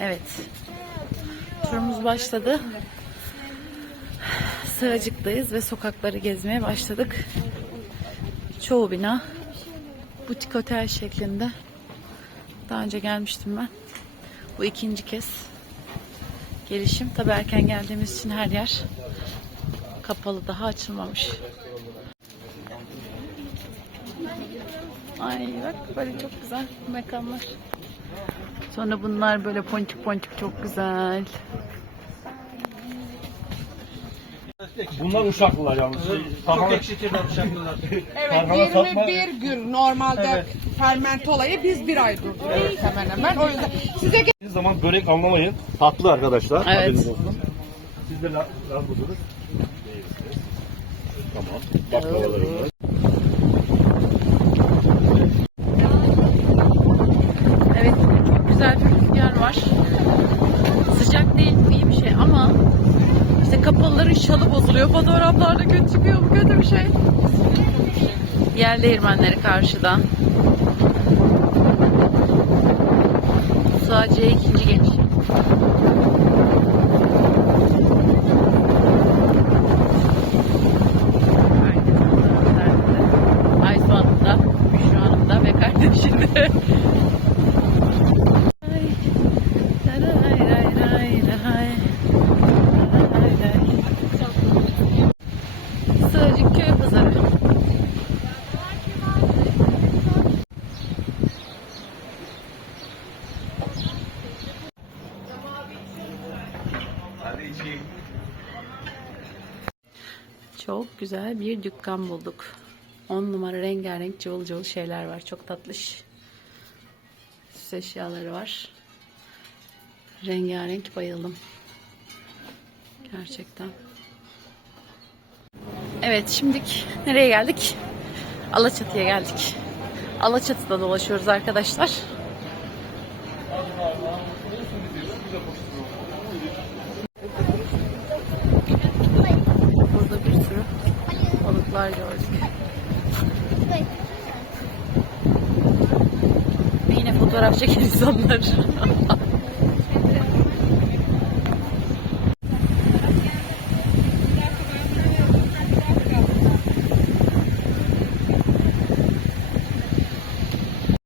Evet. Turumuz başladı. Sığacıktayız ve sokakları gezmeye başladık. Çoğu bina butik otel şeklinde. Daha önce gelmiştim ben. Bu ikinci kez gelişim. Tabii erken geldiğimiz için her yer kapalı daha açılmamış. Ay bak böyle çok güzel mekanlar. Sonra bunlar böyle ponçik ponçik çok güzel. Bunlar uşaklılar yalnız. Tarhana, Evet Tarhana satma- 21 gün normalde fermente olayı biz bir ay durduruyoruz hemen hemen. O yüzden size Hiçbir zaman börek anlamayın. Tatlı arkadaşlar. Evet. haberiniz olsun. Siz de la- laz buluruz. Değilsiniz. Tamam. Baklavalarımız. Evet çok güzel bir rüzgar var. Sıcak değil bu iyi bir şey ama işte kapalıların şalı bozuluyor. Fotoğraflarda kötü çıkıyor bu kötü bir şey. Yer değirmenleri karşıda. Sadece ikinci fotoğraflarda. Aysu Hanım da, Büşra Hanım da ve kardeşim de. Sığacık köy pazarı. Çok güzel bir dükkan bulduk. 10 numara rengarenk cıvıl cıvıl şeyler var. Çok tatlış. Süs eşyaları var. Rengarenk bayıldım. Gerçekten. Evet şimdilik nereye geldik? Alaçatı'ya geldik. Alaçatı'da dolaşıyoruz arkadaşlar. Burada bir sürü balıklar gördük. Yine fotoğraf çeken insanlar.